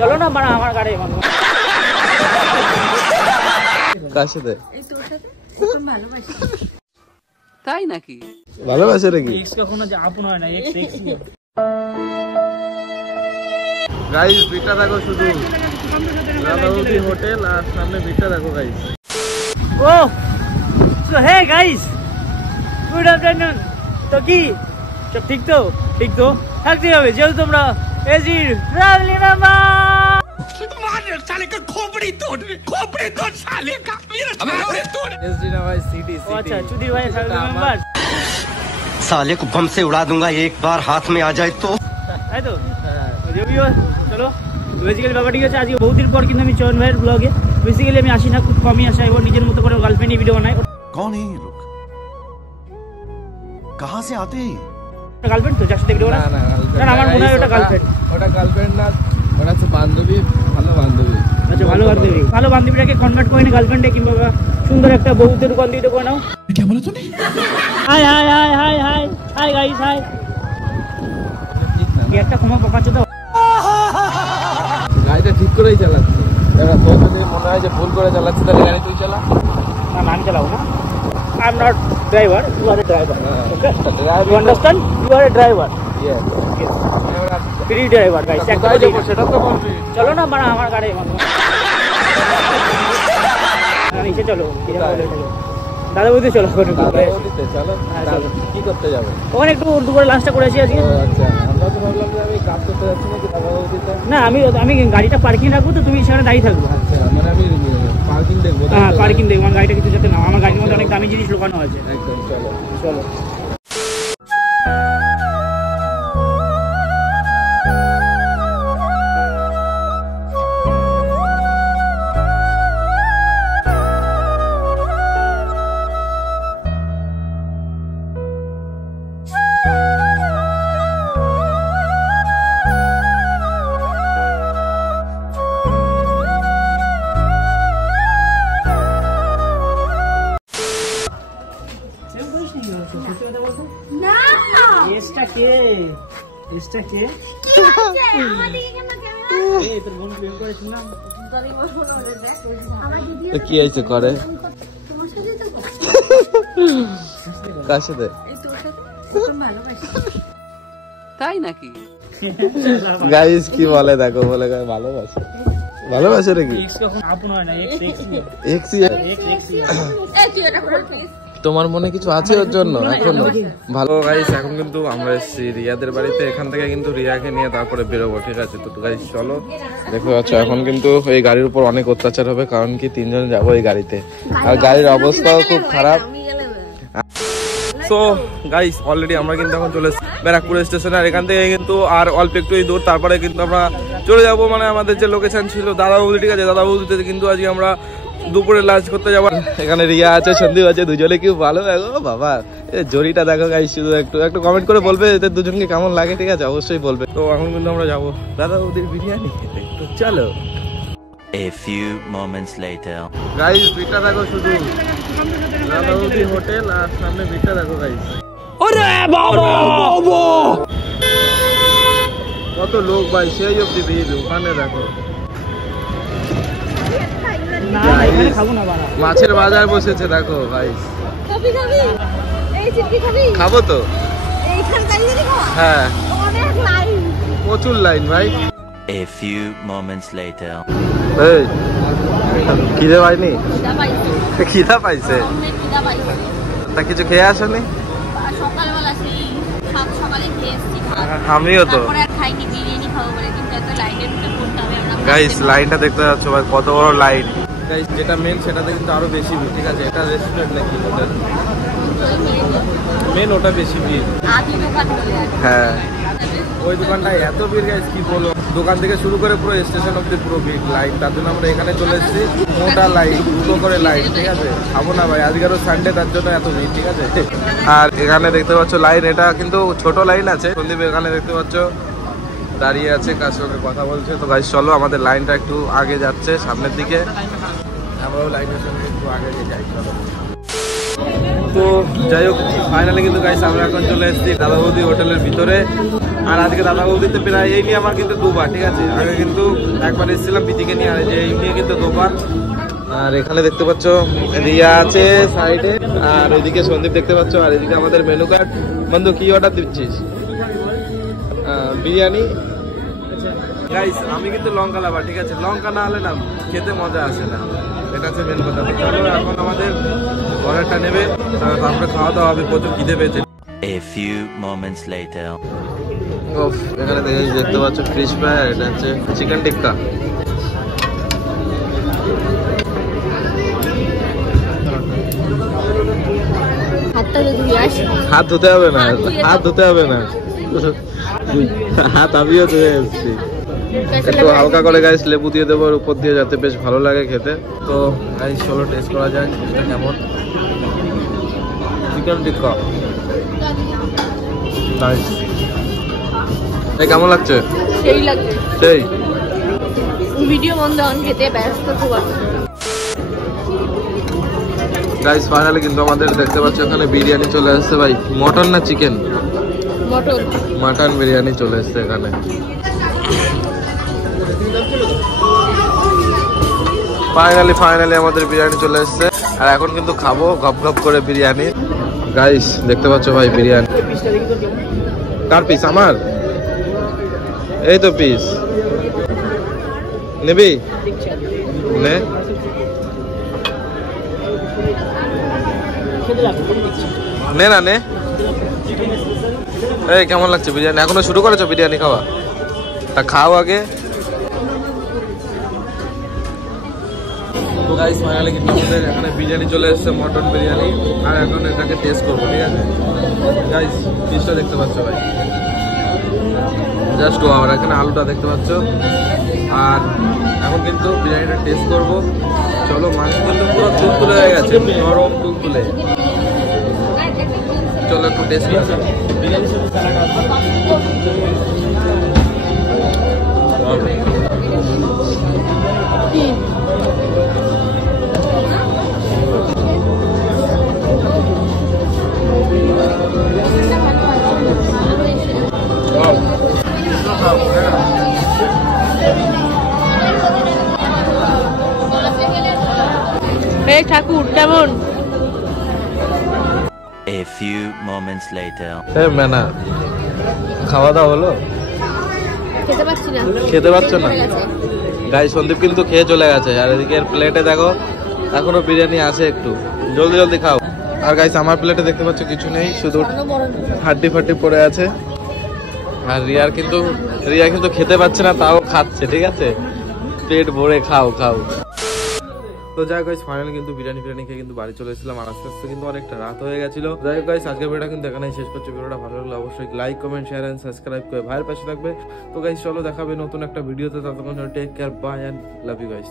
চলো না মানে আমার গাড়ি কার সাথে? তাই নাকি? ভালোবাসে নাকি? কখনো আপন হয় না। গাইস ভিড়টা দেখো, শুধু রাধাউদি হোটেল আর সামনে ভিড়টা দেখো guys. Oh so hey guys, good afternoon. তো কি সব ঠিক তো? ঠিক তো থাকতে হবে, যেহেতু তোমরা এজির ফ্যামিলি মেম্বার। साले का खोपड़ी तोड़ साले का मेरा खोपड़ी तोड़। एसडी ना भाई सिटी। अच्छा चुदी भाई फैमिली मेंबर। साले को बम से उड़ा दूंगा एक बार हाथ में आ जाए तो। তাই তো চলো। বেসিক্যালি ব্যাপারটি হচ্ছে আজকে বহুদিন পর কিন্তু আমি চয়ন ভাইয়ের ব্লগে বেসিক্যালি আমি আসি না, খুব কমই আসা, এবং নিজের মতো করে গার্লফ্রেন্ড ভিডিও বানাই। कौन है ये लोग, कहाँ से आते हैं? গার্লফ্রেন্ড তো যার সাথে ভিডিও বানাই? না আমার মনে হয় ওটা গার্লফ্রেন্ড। ওটা গার্লফ্রেন্ড না, ওটা হচ্ছে বান্ধবী, ভালো বান্ধবী। আচ্ছা ভালো বান্ধবী, ভালো বান্ধবীটাকে কনভার্ট করে নি গার্লফ্রেন্ডে, কিংবা সুন্দর একটা বহুতে রূপান্তরিত করে নাও। क्या बोला तूने? High high high high high hi guys hi. একটা ক্ষমা পকাচ্ছে তো। গাড়িটা ঠিক করেই চালাচ্ছে। এবার তোর যদি মনে হয় যে ভুল করে চালাচ্ছে তাহলে গাড়ি তুই চালা। না আমি চালাবো না। I am not driver, you are a driver. Okay you understand, you are a driver. Yes free driver guys. কোথায় যাবো সেটা তো বলবি। চলো না মানে আমার গাড়ি নিচে চলো। দাদা বৌদি চলো। চলো কি করতে যাবো? ওখানে একটু দুপুরে লাঞ্চটা করে আসি আজকে। আচ্ছা আমরা তো ভাবলাম যে আমি কাজ করতে যাচ্ছি নাকি দাদা বৌদিতে। না আমি গাড়িটা পার্কিং রাখবো, তো তুমি সেখানে দাঁড়িয়ে থাকবো। আচ্ছা মানে আমি পার্কিং দেখবো। হ্যাঁ পার্কিং দেখবো, আমার গাড়িটা কিছু যাতে না, আমার গাড়ির মধ্যে অনেক দামি জিনিস লুকানো আছে। একদম চলো চলো। কি হয়েছে করে কার সাথে? তাই নাকি? গাইস কি বলে দেখো, বলে ভালোবাসে। ভালোবাসে নাকি? তোমার মনে কিছু আছে ওর জন্য এখনো? ভালো গাইস, এখন কিন্তু আমরা এসেছি রিয়াদের বাড়িতে। এখান থেকে কিন্তু রিয়াকে নিয়ে তারপরে বেরোবো, ঠিক আছে? তো গাইস চলো। দেখো আচ্ছা এখন কিন্তু এই গাড়ির উপর অনেক অত্যাচার হবে, কারণ কি 3 জন যাবো এই গাড়িতে, আর গাড়ির অবস্থাও খুব খারাপ। সো গাইস অলরেডি আমরা কিন্তু এখন চলে এসেছি ব্যারাকপুর স্টেশনে, আর এখান থেকে কিন্তু আর অল্প একটুই দূর, তারপরে কিন্তু আমরা চলে যাবো মানে আমাদের যে লোকেশন ছিল দাদা বৌদি, ঠিক আছে? দাদা বৌদিতে কিন্তু আজকে আমরা দুপুরে লাঞ্চ করতে যাবো। এখানে রিয়া আছে, সন্দীপ আছে, দুজনে কি ভালো দেখো বাবা। জরিটা দেখো গাইস, শুধু একটু কমেন্ট করে বলবে এদের দুজনকে কেমন লাগে, ঠিক আছে? অবশ্যই বলবে। তো এখন কিন্তু আমরা যাবো দাদা বৌদির বিরিয়ানি। তো চলো। A few moments later. Guys ভিড়টা দেখো, শুধু রাধাউদি হোটেল আর সামনে ভিড়টা দেখো গাইস। ওরে বাবা কত লোক ভাই, সেই অব্দি ভিড়। ওখানে দেখো মাছের বাজার বসেছে দেখো গাইস। খাবো তো, হ্যাঁ প্রচুর লাইন ভাই। A few moments later. এই খিদে পাইনি? খিদা পাইছে? তা কিছু খেয়ে আসনি? আমিও তো গাইস লাইনটা দেখতে পাচ্ছ ভাই, কত বড় লাইন গাইস। যেটা মেন সেটাতে কিন্তু আরো বেশি ভিড়, ঠিক আছে? এটা রেস্টুরেন্ট নাকি ওদের মেন, ওটা বেশি ভিড়। হ্যাঁ ওই দোকানটা এত ভিড় গাইস কি বলবো। দোকান থেকে শুরু করে পুরো স্টেশন অব্দি পুরো ভিড় লাইন। তার জন্য আমরা এখানে চলে এসেছি, মোটা লাইন, দুটো করে লাইন, ঠিক আছে? খাবো না ভাই, আজকেরও সানডে, তার জন্য এত ভিড়, ঠিক আছে? আর এখানে দেখতে পাচ্ছ লাইন, এটা কিন্তু ছোট লাইন আছে। সন্দীপ এখানে দেখতে পাচ্ছ দাঁড়িয়ে আছে, কার সঙ্গে কথা বলছে। তো গাইস চলো, আমাদের লাইনটা একটু আগে যাচ্ছে সামনের দিকে, আমরাও লাইনের সঙ্গে একটু আগে যাই। চলো। তো যাই হোক ফাইনালি কিন্তু গাইস আমরা এখন চলে এসেছি দাদা বৌদি হোটেলের ভিতরে। আর আজকে দাদা বৌদিতে প্রায় এই নিয়ে আমার কিন্তু দুবার, ঠিক আছে। আগে কিন্তু একবার এসেছিলাম পিতিকে নিয়ে, আর এই নিয়ে কিন্তু দুবার। আর এখানে দেখতে পাচ্ছ রিয়া আছে সাইডে, আর ওইদিকে সন্দীপ দেখতে পাচ্ছ, আর এদিকে আমাদের মেনু কার্ড। বন্ধু কি অর্ডার দিচ্ছিস? বিরিয়ানি। গাইস আমি কিন্তু লঙ্কা লাভার, ঠিক আছে। লঙ্কা না হলে না খেতে মজা আসে না, এটা হচ্ছে মেন কথা। চলো এখন আমাদের অর্ডারটা নেবে, তারপরে খাওয়া দাওয়া হবে। প্রচুর খিদে পেয়েছে। A few moments later. এখানে দেখতে পাচ্ছ ফিশ ফ্রাই, আর এটা হচ্ছে চিকেন টিক্কা। হাত ধুতে হবে না, হাত ধুতে হবে না, হাত আমিও ধুয়ে এসেছি। একটু হালকা করে গাইস লেবু দিয়ে দেবো উপর দিয়ে, যাতে বেশ ভালো লাগে খেতে। তো গাইস চলো টেস্ট করা যায় কেমন। চিকেন টিক্কা কেমন লাগছে? সেই লাগছে, সেই ভিডিও বন্ধ অন খেতে ব্যস্ত খুব। গাইস ফাইনালি কিন্তু আমাদের দেখতে পাচ্ছ এখানে বিরিয়ানি চলে আসছে। ভাই মটন না চিকেন? মটন। মটন বিরিয়ানি চলে আসছে এখানে। ফাইনালি আমাদের বিরিয়ানি চলে এসছে, আর এখন কিন্তু খাবো গপ গপ করে বিরিয়ানি। গাইস দেখতে পাচ্ছ ভাই বিরিয়ানি। কার পিস? আমার। এই তো পিস নিবি? নে। নে না নে। এই কেমন লাগছে বিরিয়ানি? এখনো শুরু করেছো বিরিয়ানি খাওয়া? তা খাও আগে। তো গাইস ফাইনালি কিন্তু আমাদের এখানে বিরিয়ানি চলে এসেছে, মটন বিরিয়ানি। আর এখন এটাকে টেস্ট করবো, ঠিক আছে। গাইস পিসটা দেখতে পাচ্ছ ভাই, জাস্ট ওয়াও। আর এখানে আলুটা দেখতে পাচ্ছ। আর এখন কিন্তু বিরিয়ানিটা টেস্ট করবো। চলো মাংস কিন্তু পুরো তুলতুলে হয়ে গেছে, নরম তুলতুলে। চলো একটু টেস্ট করি। ঠাকুর কেমন? A few moments later. মেনা খাওয়া দাওয়া হলো? খেতে পাচ্ছি না। খেতে পাচ্ছ না? গাইস সন্দীপ কিন্তু খেয়ে চলে গেছে, আর এদিকে প্লেটে দেখো এখনো বিরিয়ানি আছে, একটু জলদি জলদি খাও। আর গাইস আমার প্লেটে দেখতে পাচ্ছ কিছু নেই, শুধু হাড্ডি ফাড্ডি পড়ে আছে। আর রিয়া কিন্তু খেতে পাচ্ছে না, তাও খাচ্ছে, ঠিক আছে। পেট ভরে খাও খাও। তো যাই হোক গাইস ফাইনালি কিন্তু বিরিয়ানি খেয়ে কিন্তু বাড়ি চলে এসেছিলাম। আর আস্তে আস্তে কিন্তু অনেকটা রাত হয়ে গেছিল। যাই হোক গাইস আজকের ভিডিওটা কিন্তু এখানেই শেষ করছি। ভিডিওটা ভালো লাগলে অবশ্যই like comment share and subscribe করে ভাইয়ের পাশে থাকবে। তো গাইস চলো দেখাবে নতুন একটা ভিডিওতে, ততক্ষণ take care, bye and love you guys.